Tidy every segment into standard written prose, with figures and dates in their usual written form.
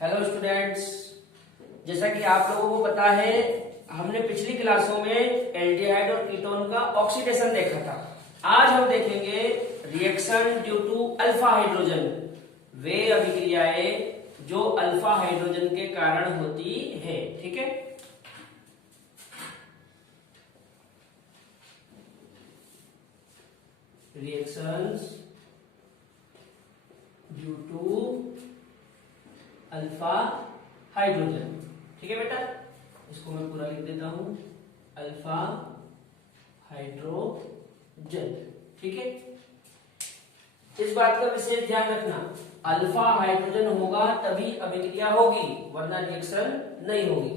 Hello students, जैसा कि आप लोगों को पता है हमने पिछली क्लासों में एल्डिहाइड और कीटोन का ऑक्सीडेशन देखा था। आज हम देखेंगे reaction due to alpha hydrogen, वे अभिक्रियाएं जो अल्फा हाइड्रोजन के कारण होती है। ठीक है, reactions due to alpha hydrogen. ठीक है बेटा, इसको मैं पूरा लिख देता हूं, अल्फा हाइड्रोजन। ठीक है, इस बात का विशेष ध्यान रखना, अल्फा हाइड्रोजन होगा तभी अभिक्रिया होगी, वरना रिएक्शन नहीं होगी।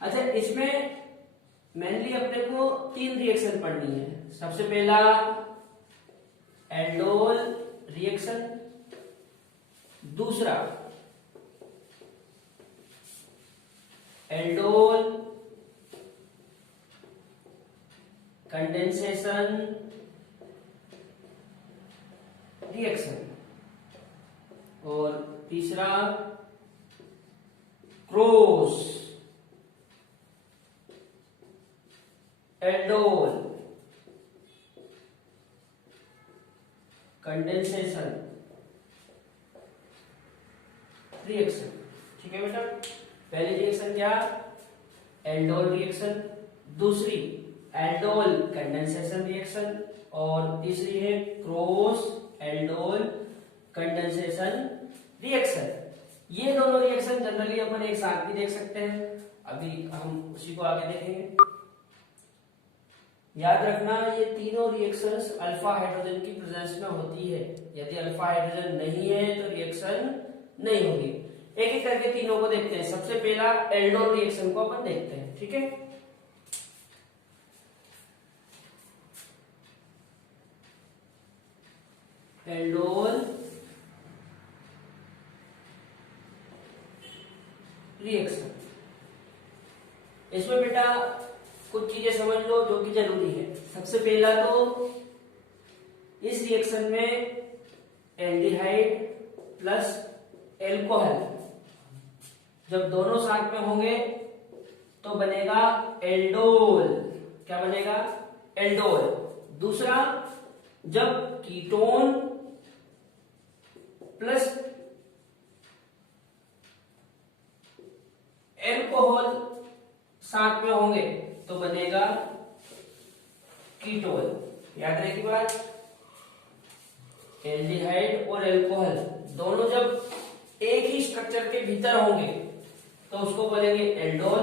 अच्छा, इसमें मेनली अपने को 3 रिएक्शन पढ़नी है। सबसे पहला एल्डोल रिएक्शन, दूसरा एल्डोल कंडेंसेशन रिएक्शन, और तीसरा क्रॉस एल्डोल कंडेंसेशन रिएक्शन। ठीक है बेटा, पहली रिएक्शन क्या, एल्डोल रिएक्शन, दूसरी एल्डोल कंडेंसेशन रिएक्शन, और तीसरी है क्रॉस एल्डोल कंडेंसेशन रिएक्शन। ये दोनों रिएक्शन जनरली अपन एक साथ भी देख सकते हैं, अभी हम उसी को आगे देखेंगे। याद रखना, ये तीनों रिएक्शंस अल्फा हाइड्रोजन की प्रेजेंस में होती है। यदि अल्फा हाइड्रोजन नहीं है तो रिएक्शन नहीं होगी। एक एक करके तीनों को देखते हैं। सबसे पहला एल्डोल रिएक्शन को अपन देखते हैं। ठीक है, एल्डोल रिएक्शन, इसमें बेटा कुछ चीजें समझ लो जो कि जरूरी है। सबसे पहला तो इस रिएक्शन में एल्डिहाइड प्लस एल्कोहल जब दोनों साथ में होंगे तो बनेगा एल्डोल। क्या बनेगा, एल्डोल। दूसरा, जब कीटोन प्लस एल्कोहल साथ में होंगे तो बनेगा कीटोन। याद रखिए बात, एल्डिहाइड और एल्कोहल दोनों जब एक ही स्ट्रक्चर के भीतर होंगे तो उसको बोलेंगे एल्डोल।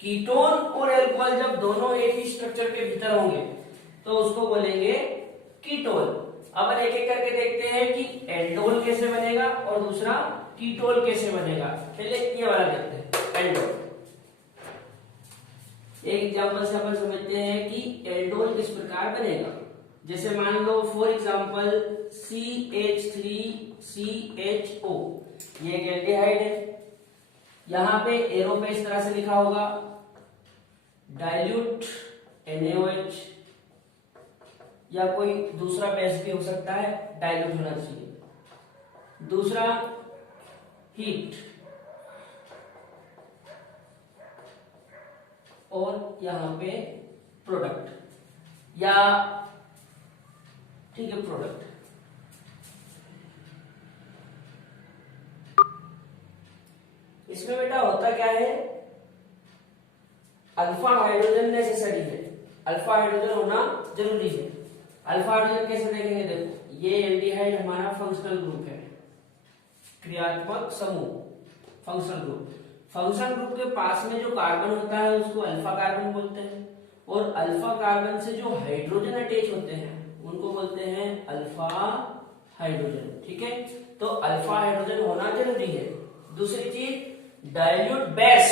कीटोन और एल्कोहल जब दोनों एक ही स्ट्रक्चर के भीतर होंगे तो उसको बोलेंगे कीटोन। अब एक एक करके देखते हैं कि एल्डोल कैसे बनेगा और दूसरा कीटोल कैसे बनेगा। चलिए ये वाला देखते हैं, एल्डोल। एक एग्जांपल से अपन समझते हैं कि एल्डोल किस प्रकार बनेगा। जैसे मान लो फॉर एग्जांपल CH3CHO, ये एक एल्डिहाइड है। यहां पे एरो पे इस तरह से लिखा होगा डाइल्यूट NaOH, या कोई दूसरा बेस भी हो सकता है, डाइल्यूट होना चाहिए। दूसरा हीट, और यहां पे प्रोडक्ट, या ठीक है प्रोडक्ट। इसमें बेटा होता क्या है, अल्फा हाइड्रोजन नेसेसरी है, अल्फा हाइड्रोजन होना जरूरी है। अल्फा हाइड्रोजन कैसे देखेंगे, देखो ये एल्डिहाइड हमारा फंक्शनल ग्रुप है, क्रियात्मक समूह, फंक्शनल ग्रुप। फंक्शनल ग्रुप के पास में जो कार्बन होता है उसको अल्फा कार्बन बोलते हैं, और अल्फा कार्बन से जो हाइड्रोजन अटैच होते हैं उनको बोलते हैं अल्फा हाइड्रोजन। ठीक है, तो अल्फा हाइड्रोजन होना जरूरी है। दूसरी चीज डाइल्यूट बेस,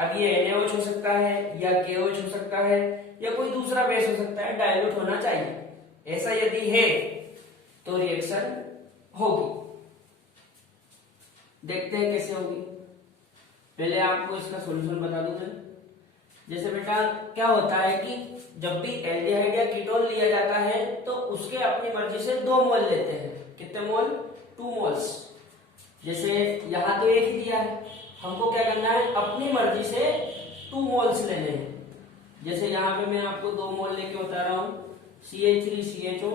अब ये NaOH हो सकता है या KOH हो सकता है या कोई दूसरा बेस हो सकता है, डाइल्यूट होना चाहिए। ऐसा यदि है तो रिएक्शन होगी। देखते हैं कैसे होगी। पहले आपको इसका सॉल्यूशन बता दूं मैं। जैसे बेटा क्या होता है कि जब भी एल्डिहाइड या कीटोन लिया जाता है तो उसके अपनी मर्जी से 2 मोल लेते हैं। कितने मोल? 2 मोल्स। जैसे यहाँ तो एक ही दिया है, हमको क्या करना है, अपनी मर्जी से 2 मोल्स लेने हैं। जैसे यहाँ पे मैं आपको 2 मोल लेके बता रहा हूँ, CH3CHO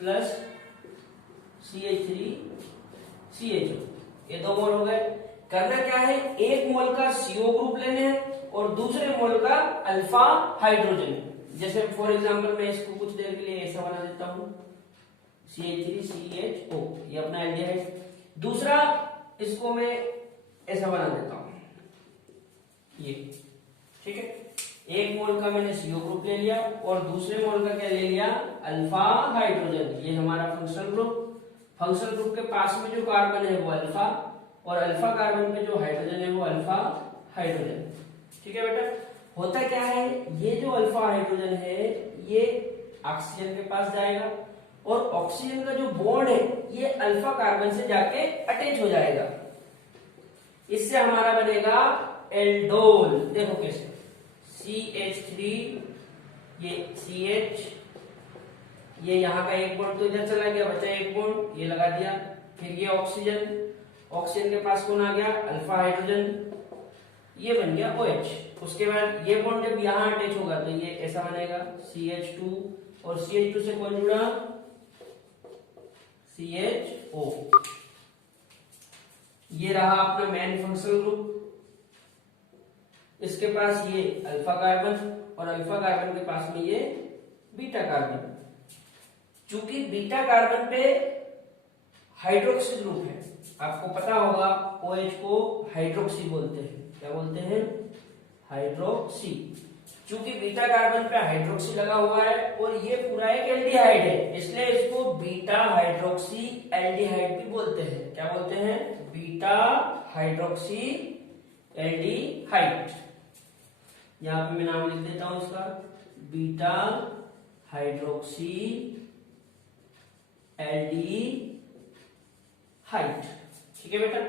प्लस CH3CHO, ये 2 मोल हो गए। करना क्या है, एक मोल का CO ग्रुप लेने हैं और दूसरे मोल का अल्फा हाइड्रोजन। जैसे फॉर एग्जांपल मैं इसको कुछ देर के लिए ऐसा बना देता हूँ, CH3CHO, ये अपना एल्डिहाइड। दूसरा इसको मैं ऐसा बना देता हूँ, ये ठीक है। एक मोल का मैंने CO ग्रुप ले लिया और दूसरे मोल का क्या ले लिया, अल्फा हाइड्रोजन। ये हमारा फंक्शनल ग्रुप। फंक्शनल ग्रुप के पास में जो कार्बन है वो अल्फा, और अल्फा कार्बन पे जो हाइड्रोजन है वो अल्फा हाइड्रोजन। ठीक है बेटा, होता क्या है, ये जो अल्फा हाइड्रोजन है ये ऑक्सीजन के पास जाएगा और ऑक्सीजन का जो बॉन्ड है ये अल्फा कार्बन से जाके अटैच हो जाएगा। इससे हमारा बनेगा एल्डोल। देखो कैसे, CH3, ये CH, ये यहाँ का एक बॉन्ड तो इधर चला गया, बचा एक बॉन्ड, ये लगा दिया। फिर ये ऑक्सीजन, ऑक्सीजन के पास कौन आ गया, अल्फा हाइड्रोजन, ये बन गया OH। उसके बाद ये बॉन्ड जब यहाँ अटैच होगा तो ये ऐसा बनेगा CH2, और CH2 से कौन जुड़ा, CHO। ये रहा अपना मेन फंक्शनल ग्रुप। इसके पास ये अल्फा कार्बन और अल्फा कार्बन के पास में ये बीटा कार्बन। चूंकि बीटा कार्बन पे हाइड्रोक्सी ग्रुप है, आपको पता होगा OH को हाइड्रोक्सी बोलते हैं। क्या बोलते हैं, हाइड्रोक्सी। चूंकि बीटा कार्बन पे हाइड्रोक्सी लगा हुआ है और ये पूरा एक एल्डिहाइड है, इसलिए इसको बीटा हाइड्रोक्सी एल्डिहाइड भी बोलते हैं। क्या बोलते हैं, बीटा हाइड्रोक्सी एल्डिहाइड। यहां पे मैं नाम लिख देता हूं इसका, बीटा हाइड्रोक्सी एल्डिहाइड। ठीक है बेटा,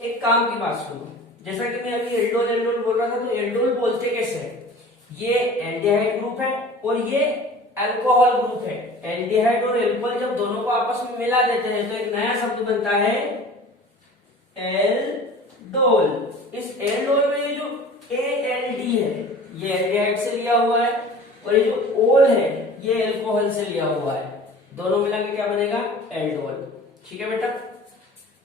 एक काम की बात सुनो, जैसा कि मैं अभी एल्डोल एल्डोल बोल रहा था, तो एल्डोल बोलते कैसे है, ये एल्डिहाइड ग्रुप है और ये अल्कोहल ग्रुप है। एल्डिहाइड और अल्कोहल जब दोनों को आपस में मिला देते हैं तो एक नया शब्द बनता है एल्डोल। इस एल्डोल में ये जो ALD है ये एल्डिहाइड से लिया हुआ है और ये जो ओल है ये अल्कोहल से लिया हुआ है, दोनों मिला के क्या बनेगा, एल्डोल। ठीक है बेटा,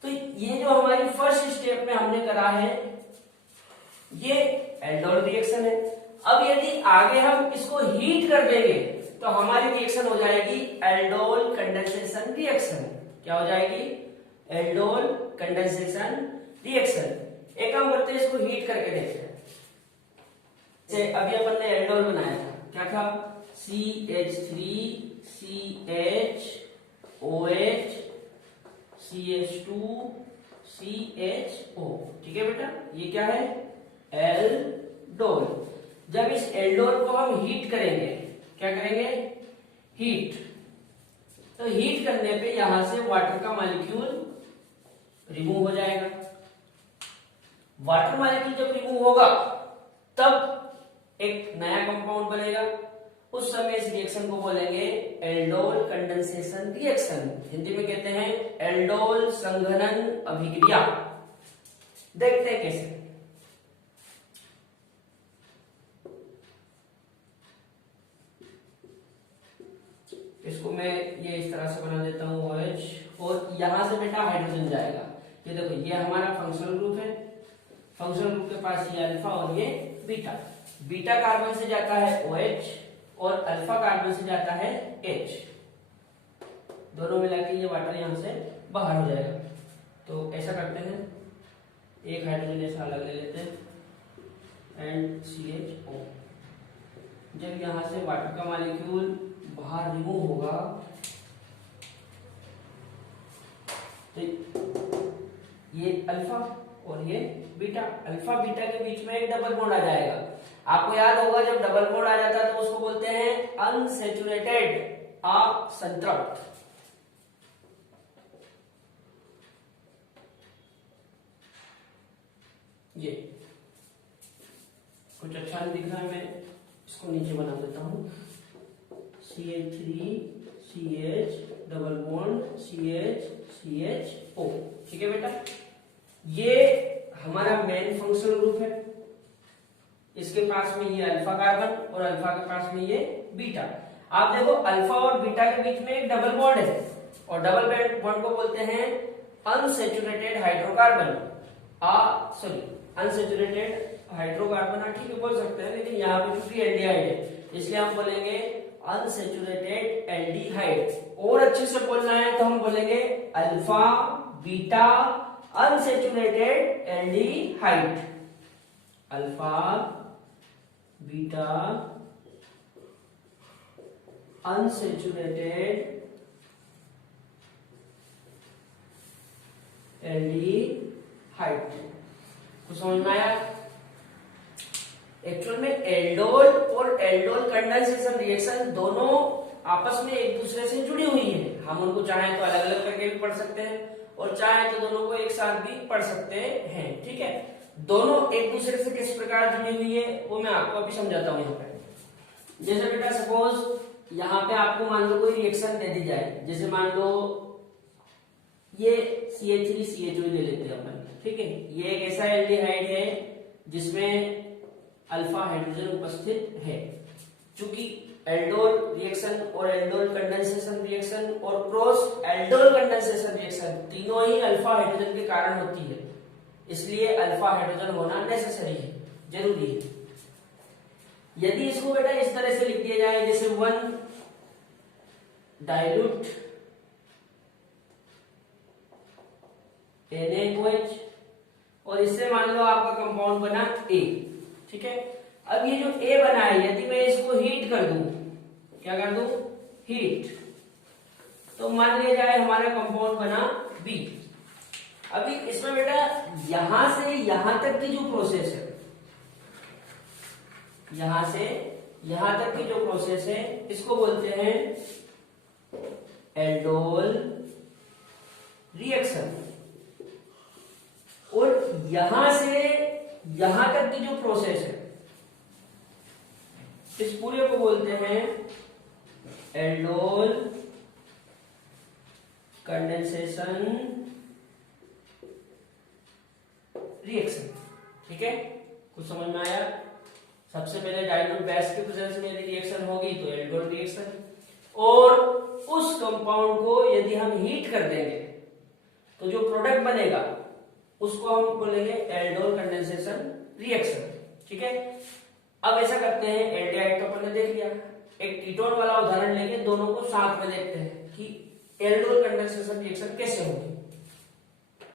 तो ये जो हमारी फर्स्ट स्टेप में हमने करा है ये एल्डोल रिएक्शन है। अब यदि आगे हम इसको हीट कर देंगे तो हमारी रिएक्शन हो जाएगी एल्डोल कंडेंसेशन रिएक्शन। क्या हो जाएगी, एल्डोल कंडेंसेशन रिएक्शन। एक काम करते हैं, इसको हीट करके देखते हैं। जैसे अभी अपन ने एल्डोल बनाया था, क्या था, CH3 CHOH CH2 CHO। ठीक है बेटा, ये क्या है, एल्डोल। जब इस एल्डोल को हम हीट करेंगे, क्या करेंगे, हीट, तो हीट करने पे यहां से वाटर का मॉलिक्यूल रिमूव हो जाएगा। वाटर मॉलिक्यूल जब रिमूव होगा तब एक नया कंपाउंड बनेगा। उस समय इस रिएक्शन को बोलेंगे एल्डोल कंडेंसेशन रिएक्शन। हिंदी में कहते हैं एल्डोल संघनन अभिक्रिया। देखते हैं कैसे। इसको मैं ये इस तरह से बना देता हूं OH, और यहां से बेटा हाइड्रोजन जाएगा। ये देखो, ये हमारा फंक्शनल ग्रुप है। फंक्शनल ग्रुप के पास ये अल्फा और ये बीटा। बीटा कार्बन से जाता है OH और अल्फा कार्बन से जाता है H। दोनों मिला के ये वाटर यहां से बाहर हो जाएगा। तो ऐसा करते हैं, एक हाइड्रोजन ऐसा अलग ले लेते हैं एंड CHO। जब यहां से वाटर का मॉलिक्यूल बाहर रिमूव होगा तो ये अल्फा और ये बीटा, अल्फा बीटा के बीच में एक डबल बॉन्ड आ जाएगा। आपको याद होगा जब डबल बॉन्ड आ जाता है तो उसको बोलते हैं अनसैचुरेटेड, असंतृप्त। ये कुछ अच्छा नहीं दिख रहा है, मैं इसको नीचे बना देता हूं। CH3 CH double bond CH CHO। ठीक है बेटा, ये हमारा मेन फंक्शनल ग्रुप है। इसके पास में ये अल्फा कार्बन और अल्फा के पास में ये बीटा। आप देखो अल्फा और बीटा के बीच में एक डबल बॉन्ड है और डबल बॉन्ड को बोलते हैं अनसैचुरेटेड हाइड्रोकार्बन। अनसैचुरेटेड हाइड्रोकार्बन ठीक है बोल सकते हैं, लेकिन यहाँ पे क्योंकि एल्डिहाइड है इसलिए हम बोलेंगे अनसैचुरेटेड एल्डिहाइड। और अच्छे से बोलना है तो हम बोलेंगे alpha beta unsaturated aldehyde. Alpha beta unsaturated aldehyde. कुछ समझ में आया? एक्चुअल में एल्डोल और एल्डोल कंडेंसेशन रिएक्शन दोनों आपस में एक दूसरे से जुड़ी हुई है। हम उनको चाहे तो अलग अलग करके भी पढ़ सकते हैं और चाहे तो दोनों को एक साथ भी पढ़ सकते हैं। ठीक है, दोनों एक दूसरे से किस प्रकार जुड़ी हुई है वो मैं आपको अभी समझाता हूँ। यहाँ पे जैसे बेटा सपोज यहाँ पे आपको मान लो कोई रिएक्शन दे दी जाए, जैसे मान लो ये CH3CHO ले लेते हैं अपन। ठीक है, ये एक ऐसा एल्डिहाइड है जिसमें अल्फा हाइड्रोजन उपस्थित है। चूंकि एल्डोल रिएक्शन और एल्डोल कंडेंसेशन रिएक्शन और क्रॉस एल्डोल कंडेंसेशन रिएक्शन तीनों ही अल्फा हाइड्रोजन के कारण होती है, इसलिए अल्फा हाइड्रोजन होना नेसेसरी है, जरूरी है। यदि इसको बेटा इस तरह से लिख दिया जाए जैसे 1 डाइल्यूट NaOH और इससे मान लो आपका कंपाउंड बना A। ठीक है, अब ये जो A बना है यदि मैं इसको हीट कर दूं, क्या कर दूं? हीट, तो मान लिया जाए हमारा कंपाउंड बना B। अभी इसमें बेटा यहां से यहां तक की जो प्रोसेस है, यहां से यहां तक की जो प्रोसेस है इसको बोलते हैं एल्डोल रिएक्शन। और यहां से यहां तक की जो प्रोसेस है इस पूरे को बोलते हैं एल्डोल कंडेंसेशन रिएक्शन। ठीक है, कुछ समझ में आया? सबसे पहले डाइल्यूट बेस की प्रेजेंस में यदि रिएक्शन होगी तो एल्डोल रिएक्शन, और उस कंपाउंड को यदि हम हीट कर देंगे तो जो प्रोडक्ट बनेगा उसको हम बोलेंगे एल्डोल कंडेंसेशन रिएक्शन। ठीक है, अब ऐसा करते हैं, एल्डिहाइड तो अपन ने देख लिया, एक कीटोन वाला उदाहरण लेके दोनों को साथ में देखते हैं कि एल्डोल कंडेंसेशन रिएक्शन कैसे होगी।